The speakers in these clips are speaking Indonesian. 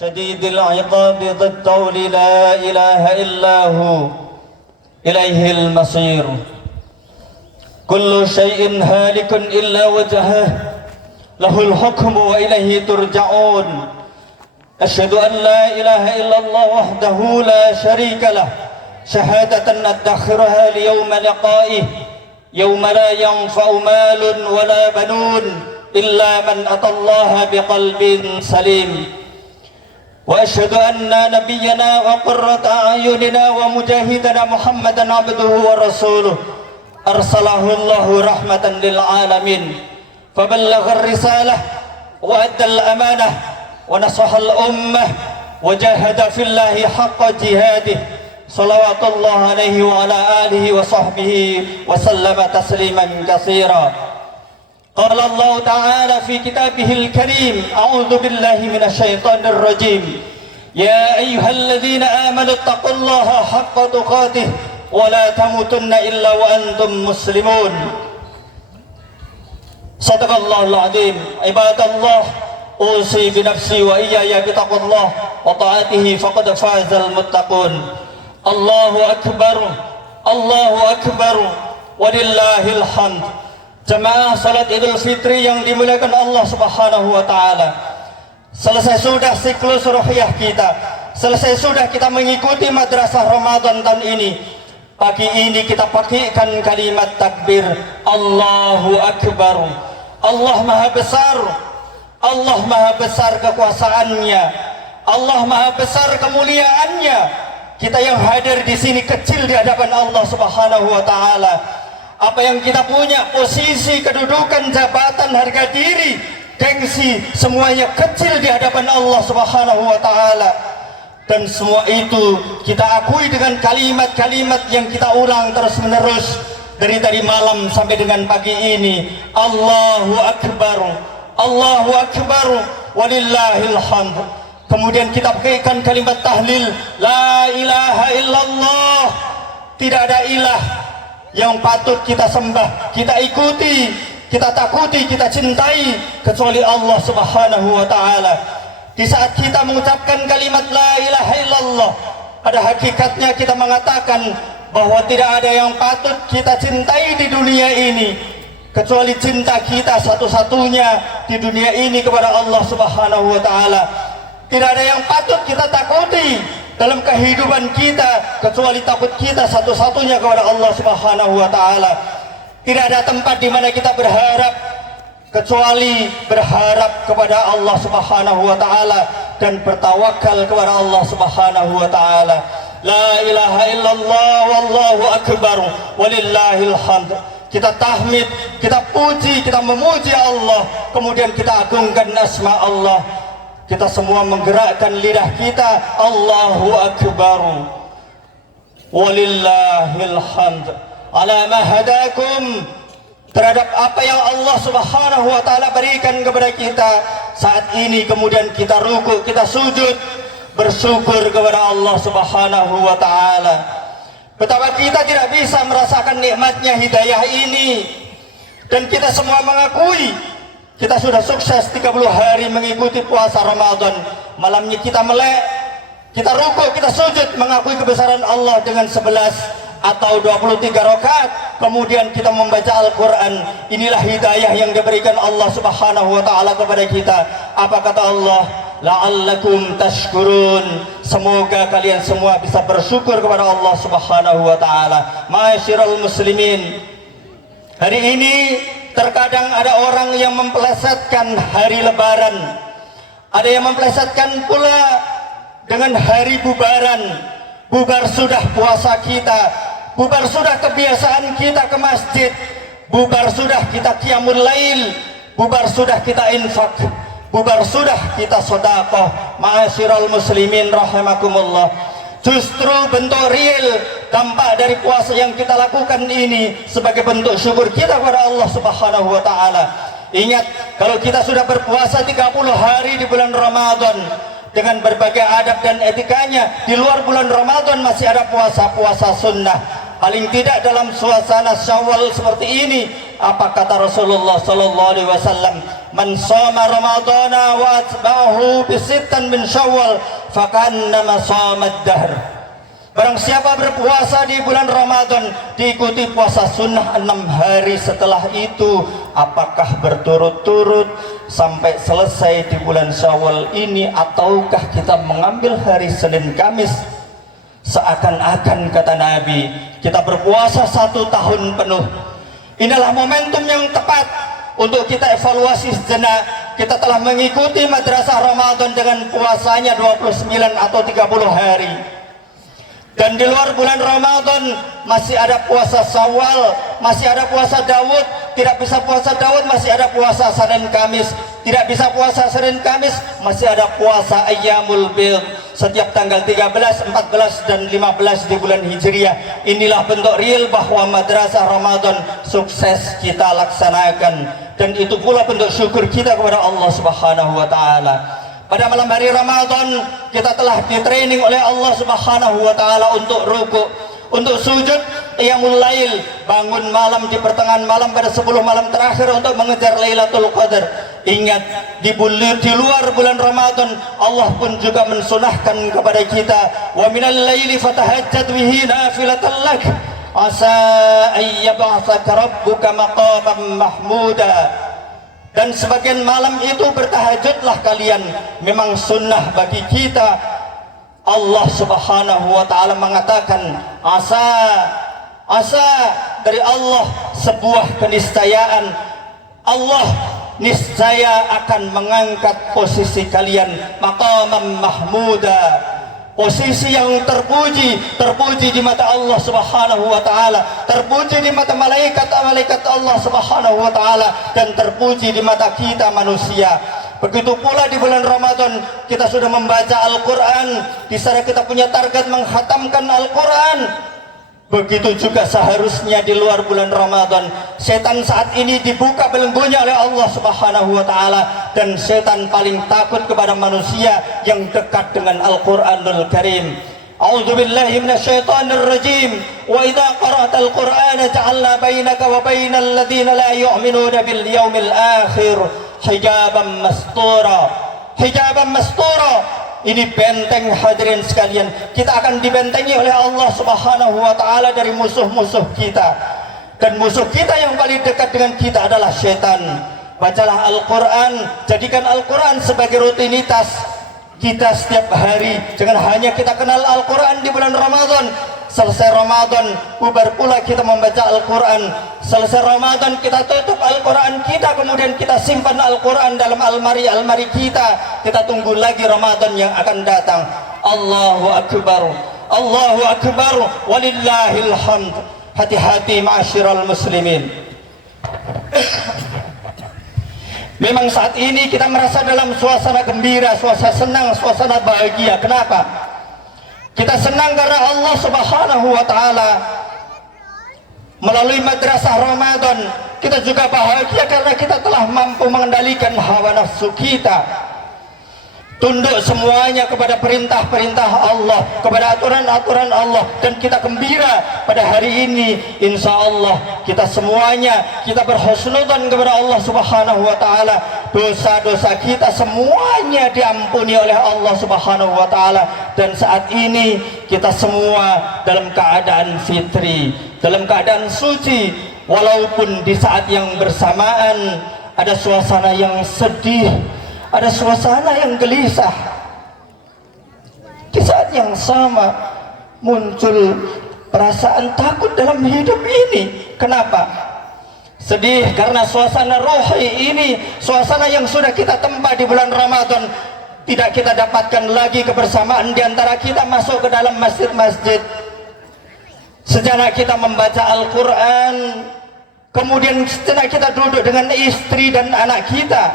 شديد العقاب ذي الطول لا إله إلا هو إليه المصير كل شيء هالك إلا وجهه له الحكم وإليه ترجعون أشهد أن لا إله إلا الله وحده لا شريك له شهادة أدخرها ليوم لقائه يوم لا ينفع مال ولا بنون إلا من أتى الله بقلب سليم وأشهد أن نبينا وقرة أعيننا ومجاهدنا محمدا عبده ورسوله أرسله الله رحمة للعالمين فبلغ الرسالة وأدى الأمانة ونصح الأمة وجاهد في الله حق جهاده صلوات الله عليه وعلى آله وصحبه وسلم تسليما كثيرا قال الله تعالى في كتابه الكريم أعوذ بالله من الشيطان الرجيم يا أيها الذين آمنوا اتقوا الله حق تقاته ولا تموتن إلا وأنتم مسلمون صدق الله العظيم عباد الله أوصي بنفسي وإياي بتقوى الله وطاعته فقد فاز المتقون الله أكبر الله أكبر ولله الحمد. Jemaah salat Idul Fitri yang dimuliakan Allah Subhanahu wa taala. Selesai sudah siklus ruhiyah kita. Selesai sudah kita mengikuti madrasah Ramadan tahun ini. Pagi ini kita pakaikan kalimat takbir Allahu Akbar. Allah Maha Besar. Allah Maha Besar kekuasaannya. Allah Maha Besar kemuliaannya. Kita yang hadir di sini kecil di hadapan Allah Subhanahu wa taala. Apa yang kita punya, posisi, kedudukan, jabatan, harga diri, gengsi, semuanya kecil di hadapan Allah Subhanahu wa taala. Dan semua itu kita akui dengan kalimat-kalimat yang kita ulang terus-menerus dari tadi malam sampai dengan pagi ini. Allahu Akbar. Allahu Akbar walillahil hamd. Kemudian kita pakaikan kalimat tahlil la ilaha illallah. Tidak ada ilah yang patut kita sembah, kita ikuti, kita takuti, kita cintai kecuali Allah Subhanahu wa taala. Di saat kita mengucapkan kalimat la ilaha illallah, pada hakikatnya kita mengatakan bahwa tidak ada yang patut kita cintai di dunia ini kecuali cinta kita satu-satunya di dunia ini kepada Allah Subhanahu wa taala. Tidak ada yang patut kita takuti dalam kehidupan kita kecuali takut kita satu-satunya kepada Allah Subhanahu wa taala. Tidak ada tempat di mana kita berharap kecuali berharap kepada Allah Subhanahu wa taala dan bertawakal kepada Allah Subhanahu wa taala. La ilaha illallah wallahu akbar walillahil hamd. Kita tahmid, kita puji, kita memuji Allah, kemudian kita agungkan asma Allah. Kita semua menggerakkan lidah kita Allahu Akbar walillahil hamd ala ma hadakum, terhadap apa yang Allah Subhanahu wa taala berikan kepada kita saat ini. Kemudian kita ruku, kita sujud bersyukur kepada Allah Subhanahu wa taala. Betapa kita tidak bisa merasakan nikmatnya hidayah ini, dan kita semua mengakui kita sudah sukses 30 hari mengikuti puasa Ramadan. Malamnya kita melek, kita ruku, kita sujud mengakui kebesaran Allah dengan 11 atau 23 rakaat. Kemudian kita membaca Al-Quran. Inilah hidayah yang diberikan Allah Subhanahu wa taala kepada kita. Apa kata Allah? La'allakum tashkurun. Semoga kalian semua bisa bersyukur kepada Allah Subhanahu wa taala. Ma'asyiral muslimin, hari ini terkadang ada orang yang mempelesetkan hari lebaran, ada yang mempelesetkan pula dengan hari bubaran. Bubar sudah puasa kita, bubar sudah kebiasaan kita ke masjid, bubar sudah kita qiyamul lail, bubar sudah kita infak, bubar sudah kita sedekah. Ma'asyiral muslimin rahimakumullah, justru bentuk real dampak dari puasa yang kita lakukan ini sebagai bentuk syukur kita kepada Allah Subhanahu wa taala. Ingat, kalau kita sudah berpuasa 30 hari di bulan Ramadan dengan berbagai adab dan etikanya, di luar bulan Ramadan masih ada puasa-puasa sunnah. paling tidak dalam suasana Syawal seperti ini. Apa kata Rasulullah sallallahu alaihi wasallam? Man shoma ramadhana wa atba'ahu bi sittan min Syawal fakannama shoma ad-dahr. Barang siapa berpuasa di bulan Ramadan diikuti puasa sunnah 6 hari setelah itu, apakah berturut-turut sampai selesai di bulan Syawal ini, ataukah kita mengambil hari Senin Kamis? Seakan-akan kata Nabi kita berpuasa 1 tahun penuh. Inilah momentum yang tepat untuk kita evaluasi sejenak. Kita telah mengikuti madrasah Ramadan dengan puasanya 29 atau 30 hari. Dan di luar bulan Ramadan masih ada puasa Syawal, masih ada puasa Daud. Tidak bisa puasa Daud, masih ada puasa Senin Kamis. Tidak bisa puasa Senin Kamis, masih ada puasa Ayyamul Bid setiap tanggal 13, 14 dan 15 di bulan Hijriah. Inilah bentuk real bahwa madrasah Ramadan sukses kita laksanakan, dan itu pula bentuk syukur kita kepada Allah Subhanahu wa taala. Pada malam hari Ramadan kita telah ditraining oleh Allah Subhanahu wa taala untuk rukuk, untuk sujud, qiyamul lail, bangun malam di pertengahan malam pada 10 malam terakhir untuk mengejar Lailatul Qadar. Ingat, di luar bulan Ramadan Allah pun juga mensunahkan kepada kita, wa minal laili fatahajjat bihi nafilatan lak asa ayyab'atsaka rabbuka maqaman mahmuda. Dan sebagian malam itu bertahajudlah kalian, memang sunnah bagi kita. Allah Subhanahu wa taala mengatakan asa dari Allah sebuah keniscayaan. Allah niscaya akan mengangkat posisi kalian maqaman mahmuda, posisi yang terpuji di mata Allah Subhanahu wa taala, terpuji di mata malaikat Allah Subhanahu wa taala, dan terpuji di mata kita manusia. Begitu pula di bulan Ramadan kita sudah membaca Al-Qur'an, di sana kita punya target menghatamkan Al-Qur'an. Begitu juga seharusnya di luar bulan Ramadan. Setan saat ini dibuka belenggunya oleh Allah Subhanahu wa taala, dan setan paling takut kepada manusia yang dekat dengan Al-Qur'anul Karim. A'udzu billahi minasyaitonir rajim. Wa idza qara'tal Qur'ana ja'alna bainaka wa bainal ladzina la yu'minuna bil yaumil akhir hijaban mastura. Hijaban mastura. Ini benteng, hadirin sekalian. Kita akan dibentengi oleh Allah Subhanahu wa taala dari musuh-musuh kita. Dan musuh kita yang paling dekat dengan kita adalah setan. Bacalah Al-Qur'an, jadikan Al-Qur'an sebagai rutinitas kita setiap hari. Jangan hanya kita kenal Al-Qur'an di bulan Ramadan, selesai Ramadan bubar pula kita membaca Al-Qur'an. Selesai Ramadan kita tutup Al-Qur'an kita, kemudian kita simpan Al-Qur'an dalam almari kita. Kita tunggu lagi Ramadan yang akan datang. Allahu Akbar, Allahu Akbar, walillahil hamd. Hati-hati ma'asyiral muslimin. Memang saat ini kita merasa dalam suasana gembira, suasana senang, suasana bahagia. Kenapa? Kita senang karena Allah Subhanahu wa taala melalui madrasah Ramadan. Kita juga bahagia karena kita telah mampu mengendalikan hawa nafsu kita, tunduk semuanya kepada perintah-perintah Allah, kepada aturan-aturan Allah, dan kita gembira pada hari ini. Insya Allah kita semuanya kita berhusnudzon kepada Allah Subhanahu wa taala. Dosa-dosa kita semuanya diampuni oleh Allah Subhanahu wa taala, dan saat ini kita semua dalam keadaan fitri, dalam keadaan suci, walaupun di saat yang bersamaan ada suasana yang sedih, ada suasana yang gelisah. Di saat yang sama muncul perasaan takut dalam hidup ini. Kenapa? Sedih karena suasana rohi ini, suasana yang sudah kita tempa di bulan Ramadan, tidak kita dapatkan lagi kebersamaan di antara kita masuk ke dalam masjid-masjid. Sejenak kita membaca Al-Quran, kemudian sejenak kita duduk dengan istri dan anak kita,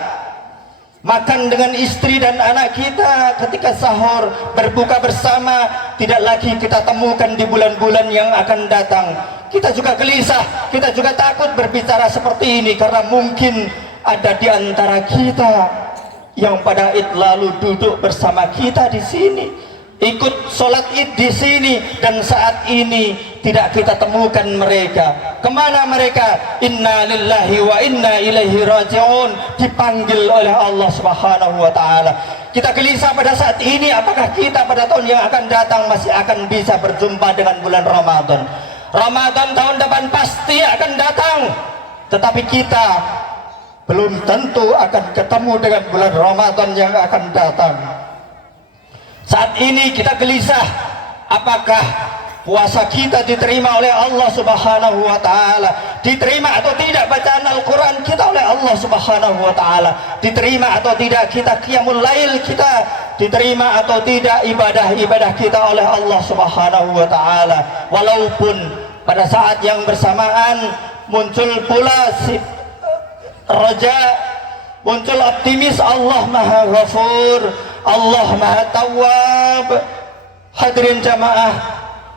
makan dengan istri dan anak kita ketika sahur, berbuka bersama. Tidak lagi kita temukan di bulan-bulan yang akan datang. Kita juga gelisah, kita juga takut berbicara seperti ini, karena mungkin ada di antara kita yang pada Id lalu duduk bersama kita di sini, ikut sholat Id di sini, dan saat ini tidak kita temukan mereka. Kemana mereka? Inna lillahi wa inna ilaihi raji'un, dipanggil oleh Allah Subhanahu wa taala. Kita gelisah pada saat ini, apakah kita pada tahun yang akan datang masih akan bisa berjumpa dengan bulan Ramadan? Ramadan tahun depan pasti akan datang, tetapi kita belum tentu akan ketemu dengan bulan Ramadan yang akan datang. Saat ini kita gelisah, apakah puasa kita diterima oleh Allah Subhanahu wa taala? Diterima atau tidak bacaan Al-Qur'an kita oleh Allah Subhanahu wa taala? Diterima atau tidak kita qiyamul lail kita? Diterima atau tidak ibadah-ibadah kita oleh Allah Subhanahu wa taala? Walaupun pada saat yang bersamaan muncul pula raja, muncul optimis, Allah Maha Ghafur, Allah Maha Tawwab. Hadirin jamaah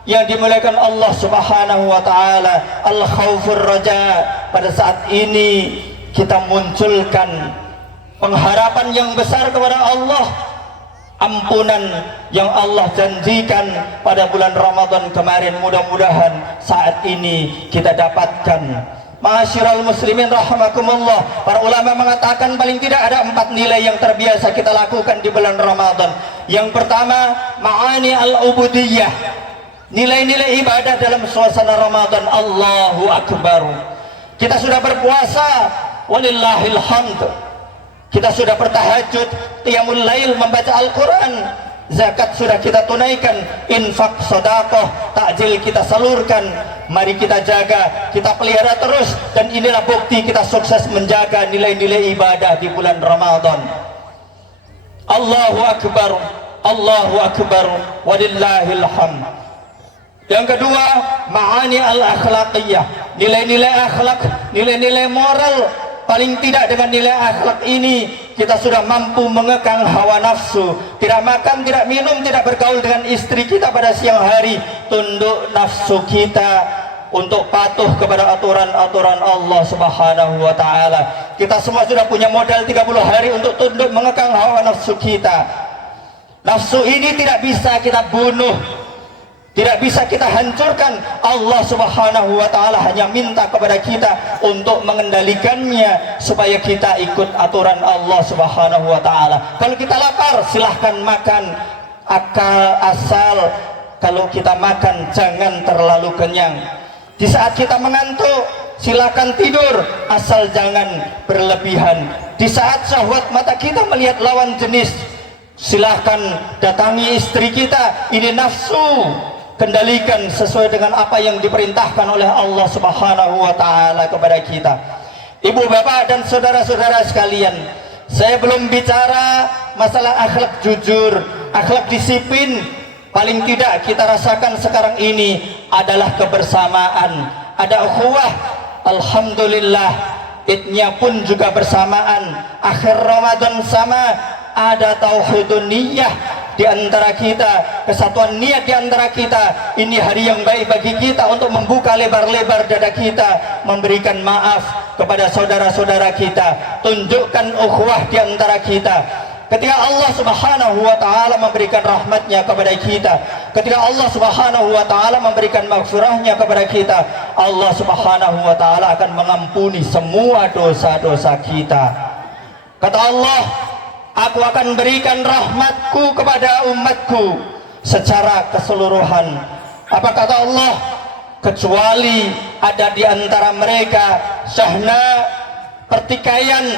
yang dimuliakan Allah Subhanahu wa taala, al khaufur raja. Pada saat ini kita munculkan pengharapan yang besar kepada Allah, ampunan yang Allah janjikan pada bulan Ramadan kemarin, mudah-mudahan saat ini kita dapatkan. Ma'asyiral muslimin rahimakumullah, para ulama mengatakan paling tidak ada 4 nilai yang terbiasa kita lakukan di bulan Ramadan. Yang pertama, ma'ani al-ubudiyah, nilai-nilai ibadah dalam suasana Ramadan. Allahu Akbar. Kita sudah berpuasa, walillahil hamd. Kita sudah bertahajud, qiyamul lail, membaca Al-Quran. Zakat sudah kita tunaikan, infak, sedekah, takjil kita salurkan. Mari kita jaga, kita pelihara terus, dan inilah bukti kita sukses menjaga nilai-nilai ibadah di bulan Ramadan. Allahu Akbar, Allahu Akbar, walillahil hamd. Yang kedua, ma'ani al-akhlaqiyah, nilai-nilai akhlak, nilai-nilai moral. Paling tidak dengan nilai akhlak ini kita sudah mampu mengekang hawa nafsu, tidak makan, tidak minum, tidak bergaul dengan istri kita pada siang hari, tunduk nafsu kita untuk patuh kepada aturan-aturan Allah Subhanahu wa taala. Kita semua sudah punya modal 30 hari untuk tunduk mengekang hawa nafsu kita. Nafsu ini tidak bisa kita bunuh, tidak bisa kita hancurkan. Allah Subhanahu wa taala hanya minta kepada kita untuk mengendalikannya supaya kita ikut aturan Allah Subhanahu wa taala. Kalau kita lapar, silahkan makan, asal kalau kita makan jangan terlalu kenyang. Di saat kita mengantuk, silakan tidur, asal jangan berlebihan. Di saat syahwat mata kita melihat lawan jenis, silahkan datangi istri kita, ini nafsu, kendalikan sesuai dengan apa yang diperintahkan oleh Allah Subhanahu wa taala kepada kita. Ibu, bapak, dan saudara-saudara sekalian, saya belum bicara masalah akhlak jujur, akhlak disiplin. Paling tidak kita rasakan sekarang ini adalah kebersamaan, ada ukhuwah. Alhamdulillah, idnya pun juga bersamaan, akhir Ramadan sama, ada tauhidun niyah di antara kita, kesatuan niat di antara kita. Ini hari yang baik bagi kita untuk membuka lebar-lebar dada kita, memberikan maaf kepada saudara-saudara kita, tunjukkan ukhuwah di antara kita. Ketika Allah Subhanahu wa taala memberikan rahmatnya kepada kita, ketika Allah Subhanahu wa taala memberikan maghfirahnya kepada kita, Allah Subhanahu wa taala akan mengampuni semua dosa-dosa kita. Kata Allah, aku akan berikan rahmatku kepada umatku secara keseluruhan. Apa kata Allah? Kecuali ada di antara mereka syahna, pertikaian,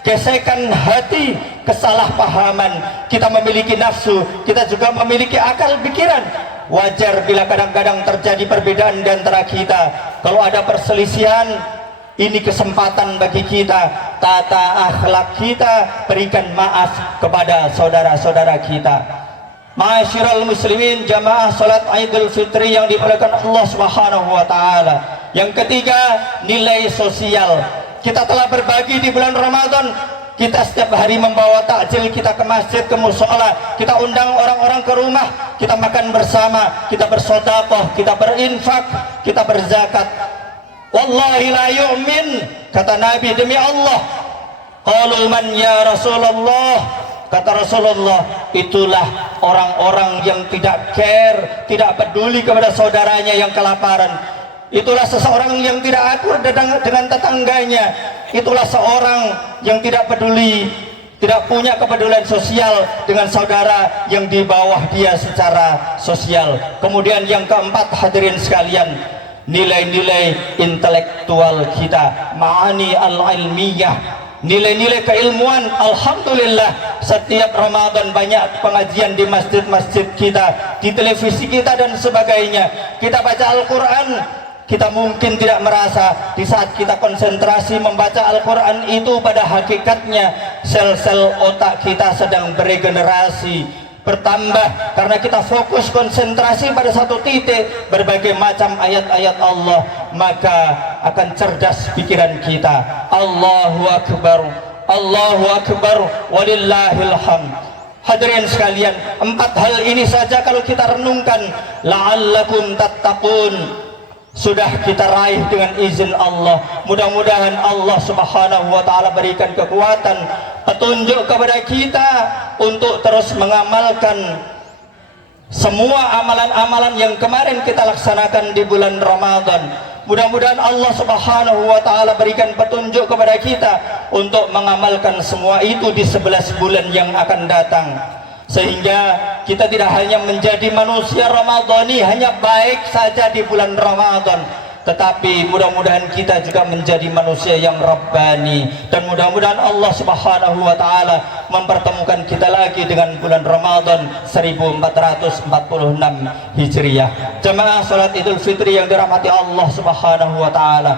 gesekan hati, kesalahpahaman. Kita memiliki nafsu, kita juga memiliki akal pikiran. Wajar bila kadang-kadang terjadi perbedaan di antara kita. Kalau ada perselisihan, ini kesempatan bagi kita, tata akhlak kita, berikan maaf kepada saudara-saudara kita. Ma'asyiral muslimin, jamaah salat Idul Fitri yang dimuliakan Allah Subhanahu wa taala. Yang ketiga, nilai sosial. Kita telah berbagi di bulan Ramadan. Kita setiap hari membawa takjil kita ke masjid, ke musola, kita undang orang-orang ke rumah, kita makan bersama, kita bersedekah, kita berinfak, kita berzakat. Wallahi la yu'min, kata Nabi, demi Allah. Qalu man ya Rasulullah, Kata Rasulullah, itulah orang-orang yang tidak care, tidak peduli kepada saudaranya yang kelaparan. Itulah seseorang yang tidak akur dengan tetangganya. Itulah seorang yang tidak peduli, tidak punya kepedulian sosial dengan saudara yang di bawah dia secara sosial. Kemudian yang keempat, hadirin sekalian, nilai-nilai intelektual kita, ma'ani al-ilmiyah, nilai-nilai keilmuan. Alhamdulillah, setiap Ramadan banyak pengajian di masjid-masjid kita, di televisi kita dan sebagainya. Kita baca Al-Quran, kita mungkin tidak merasa di saat kita konsentrasi membaca Al-Quran itu pada hakikatnya sel-sel otak kita sedang beregenerasi, bertambah, karena kita fokus konsentrasi pada satu titik berbagai macam ayat-ayat Allah, maka akan cerdas pikiran kita. Allahu Akbar, Allahu Akbar, walillahil hamd. Hadirin sekalian, 4 hal ini saja kalau kita renungkan, la'allakum tattaqun, sudah kita raih dengan izin Allah. Mudah-mudahan Allah Subhanahu wa taala berikan kekuatan, petunjuk kepada kita untuk terus mengamalkan semua amalan-amalan yang kemarin kita laksanakan di bulan Ramadan. Mudah-mudahan Allah Subhanahu wa taala berikan petunjuk kepada kita untuk mengamalkan semua itu di 11 bulan yang akan datang, sehingga kita tidak hanya menjadi manusia Ramadhani, hanya baik saja di bulan Ramadan, tetapi mudah-mudahan kita juga menjadi manusia yang Rabbani. Dan mudah-mudahan Allah Subhanahu wa taala mempertemukan kita lagi dengan bulan Ramadan 1446 Hijriah. Jemaah salat Idul Fitri yang dirahmati Allah Subhanahu wa taala,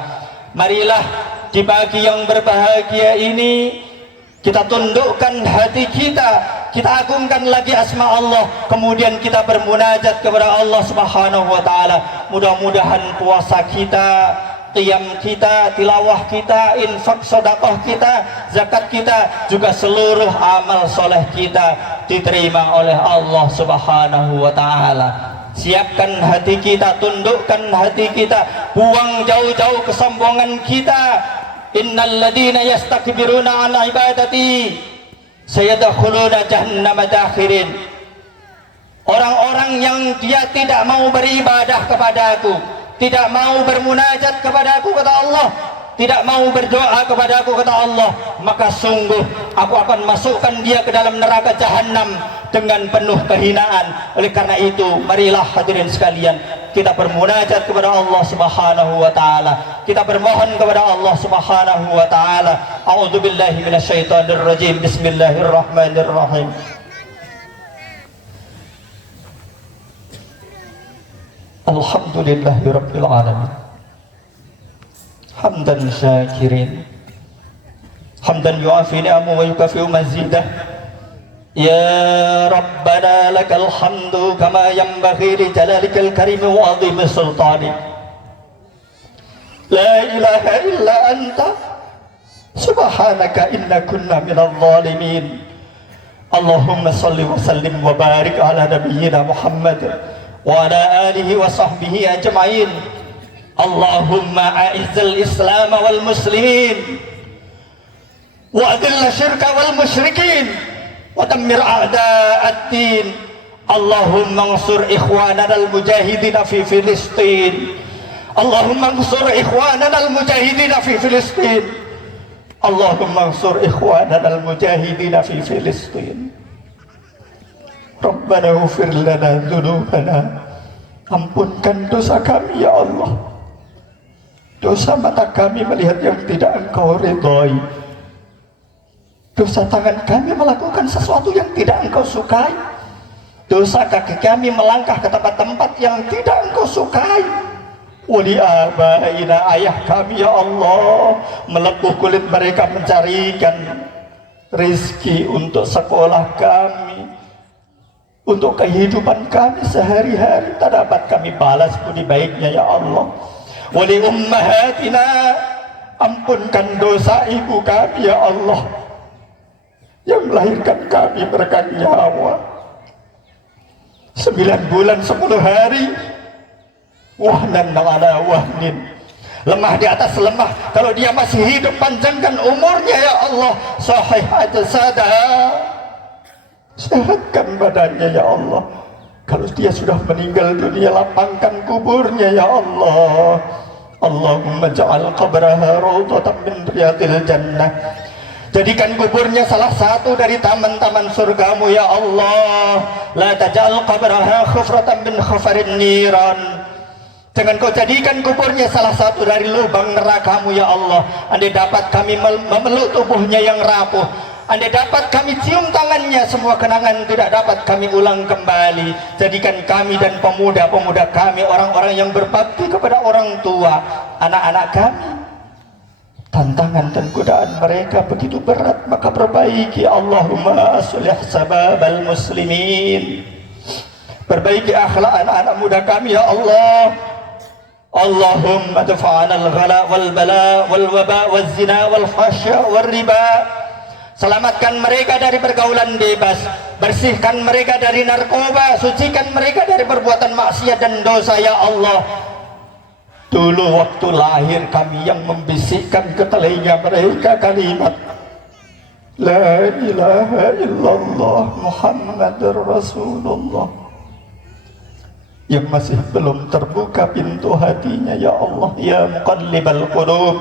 marilah di pagi yang berbahagia ini kita tundukkan hati kita, kita agungkan lagi asma Allah, kemudian kita bermunajat kepada Allah Subhanahu wa taala. Mudah-mudahan puasa kita, qiyam kita, tilawah kita, infak sedekah kita, zakat kita, juga seluruh amal soleh kita diterima oleh Allah Subhanahu wa taala. Siapkan hati kita, tundukkan hati kita, buang jauh-jauh kesombongan kita. Innal ladina yastakbiruna an ibadati sayadkhuluna jahannama dakhirin. Orang-orang yang dia tidak mau beribadah kepadaku, tidak mau bermunajat kepadaku, kata Allah, tidak mau berdoa kepadaku, kata Allah, maka sungguh aku akan masukkan dia ke dalam neraka jahanam dengan penuh kehinaan. Oleh karena itu, marilah hadirin sekalian, kita bermunajat kepada Allah Subhanahu wa taala. Kita bermohon kepada Allah Subhanahu wa taala. A'udzubillahi minasyaitonir rajim. Bismillahirrahmanirrahim. Alhamdulillahirabbil alamin. Hamdan syakirin. Hamdan yu'afi ni'amahu wa yukafi'u mazidah. Ya Rabbana lakal hamdu kama yanbaghi li jalalikal karim wa 'azimi sultanik. La ilaha illa anta subhanaka inna kunna minadh dhalimin. Allahumma salli wa sallim wa barik ala nabiyyina Muhammad wa ala alihi wa sahbihi ajma'in. Allahumma a'izzal islam wal muslimin wa adhill syirka wal musyrikin wa dammir a'da'ad-din. Allahumma ansur ikhwanana al-mujahidin fi Filistin. Allahumma ansur ikhwanana al-mujahidin fi Filistin. Allahumma ansur ikhwanana al-mujahidin fi Filistin. Rabbana ighfir lana dzunubana. Ampunkan dosa kami ya Allah. Dosa mata kami melihat yang tidak Engkau ridhai. Dosa tangan kami melakukan sesuatu yang tidak Engkau sukai. Dosa kaki kami melangkah ke tempat-tempat yang tidak Engkau sukai. Wali abaina, ayah kami ya Allah, melepuh kulit mereka mencarikan rezeki untuk sekolah kami, untuk kehidupan kami sehari-hari, tak dapat kami balas budi baiknya ya Allah. Wali ummahatina, ampunkan dosa ibu kami ya Allah, yang melahirkan kami berkat nyawa 9 bulan 10 hari, wahnan ala wahnin, lemah di atas lemah. Kalau dia masih hidup, panjangkan umurnya ya Allah. Sahih aja sada, sehatkan badannya ya Allah. Kalau dia sudah meninggal dunia, lapangkan kuburnya ya Allah. Allahumma ja'al qabraha rawdatan min riyadil jannah. Jadikan kuburnya salah satu dari taman-taman surgamu ya Allah. La taj'al qabraha khufratan min khufarin niran. Jangan kau jadikan kuburnya salah satu dari lubang nerakamu ya Allah. Andai dapat kami memeluk tubuhnya yang rapuh, andai dapat kami cium tangannya, semua kenangan tidak dapat kami ulang kembali. Jadikan kami dan pemuda-pemuda kami orang-orang yang berbakti kepada orang tua, anak-anak kami. Tantangan dan godaan mereka begitu berat, maka perbaiki. Allahumma aslih sababal muslimin. Perbaiki akhlak anak-anak muda kami ya Allah. Allahumma dafa'ana al-ghala wal-bala wal-waba wal-zina wal-fahsya wal-riba. Selamatkan mereka dari pergaulan bebas, bersihkan mereka dari narkoba, sucikan mereka dari perbuatan maksiat dan dosa ya Allah. Dulu waktu lahir kami yang membisikkan ke telinga mereka kalimat La ilaha illallah Muhammadur Rasulullah, yang masih belum terbuka pintu hatinya ya Allah. Ya muqallibal qulub,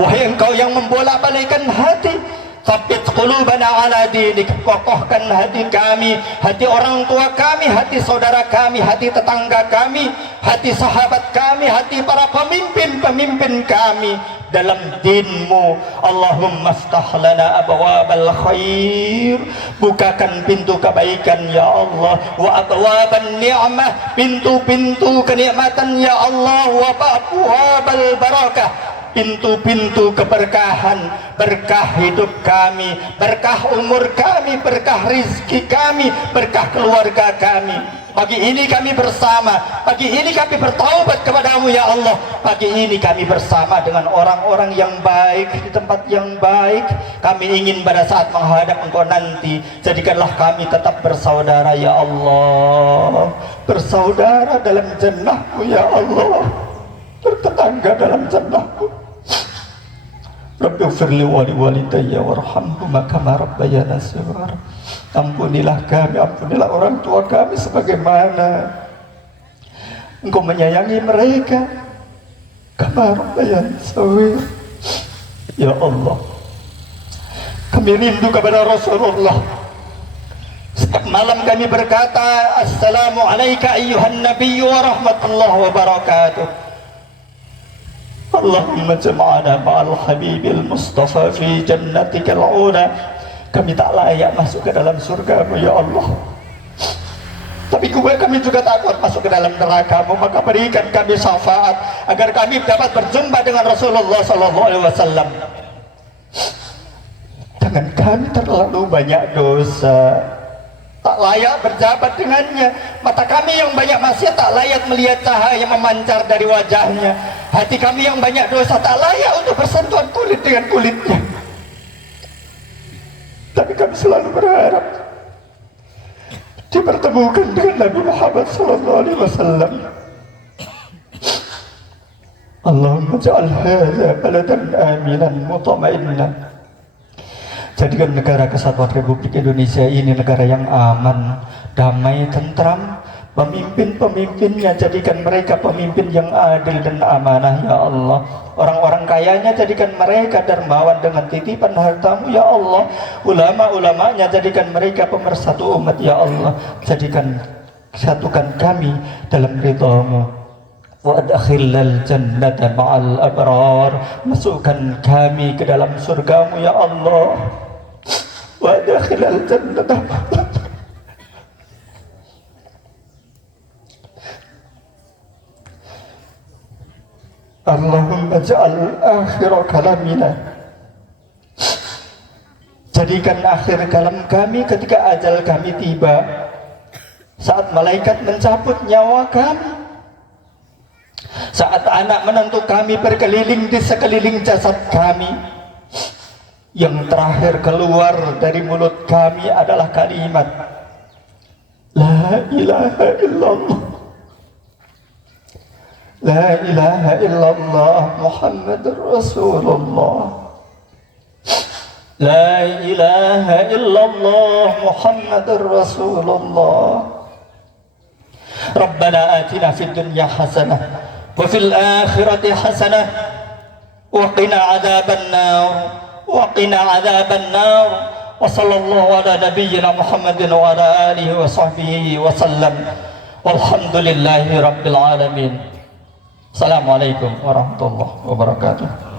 wahai engkau yang membolak-balikkan hati, tsabbit qulubana ala dinik, kokohkan hati kami, hati orang tua kami, hati saudara kami, hati tetangga kami, hati sahabat kami, hati para pemimpin-pemimpin kami dalam dinmu. Allahumma aftah lana abwabal khair, bukakan pintu kebaikan ya Allah, wa abwaban ni'mah, pintu-pintu kenikmatan ya Allah, wa abwabal barakah, pintu-pintu keberkahan, berkah hidup kami, berkah umur kami, berkah rizki kami, berkah keluarga kami. Pagi ini kami bersama, pagi ini kami bertaubat kepadamu ya Allah. Pagi ini kami bersama dengan orang-orang yang baik di tempat yang baik. Kami ingin pada saat menghadap engkau nanti, jadikanlah kami tetap bersaudara ya Allah, bersaudara dalam jannahmu ya Allah, bertetangga dalam jannahmu. Rabbi firli wali walidayya warhamhuma kama rabbayana shighara. Ampunilah kami, ampunilah orang tua kami sebagaimana engkau menyayangi mereka. Kama rabbayana shighara. Ya Allah, kami rindu kepada Rasulullah. Setiap malam kami berkata Assalamu alayka ayyuhan nabiyyu wa rahmatullahi wa barakatuh. Allahumma jama'ana ma'al habibil mustafa fi jannatikal ula. Kami tak layak masuk ke dalam surgamu ya Allah, tapi kami juga takut masuk ke dalam nerakamu. Maka berikan kami syafaat agar kami dapat berjumpa dengan Rasulullah SAW. Jangan kami terlalu banyak dosa, tak layak berjabat dengannya. Mata kami yang banyak maksiat tak layak melihat cahaya memancar dari wajahnya. Hati kami yang banyak dosa tak layak untuk bersentuhan kulit dengan kulitnya. Tapi kami selalu berharap dipertemukan dengan Nabi Muhammad SAW. Allahumma ja'al hadza baladan aminan mutma'innan. Jadikan negara Kesatuan Republik Indonesia ini negara yang aman, damai, tentram. Pemimpin-pemimpinnya jadikan mereka pemimpin yang adil dan amanah ya Allah. Orang-orang kayanya jadikan mereka dermawan dengan titipan hartamu ya Allah. Ulama-ulamanya jadikan mereka pemersatu umat ya Allah. Satukan kami dalam ridhamu. Wa adkhilal jannata ma'al abrar, masukkan kami ke dalam surgamu ya Allah. Wa adkhilal jannata ma'al. Allahumma ja'al akhir kalamina, jadikan akhir kalam kami ketika ajal kami tiba, saat malaikat mencabut nyawa kami, saat anak menantu kami berkeliling di sekeliling jasad kami, yang terakhir keluar dari mulut kami adalah kalimat La ilaha illallah, La ilaha illallah Muhammadur Rasulullah, لا إله إلا الله محمد رسول الله ربنا آتنا في الدنيا حسنة وفي الآخرة حسنة وقنا عذاب النار وقنا عذاب النار وصلى الله على نبينا محمد وعلى آله وصحبه وسلم والحمد لله رب العالمين. Assalamualaikum warahmatullahi wabarakatuh.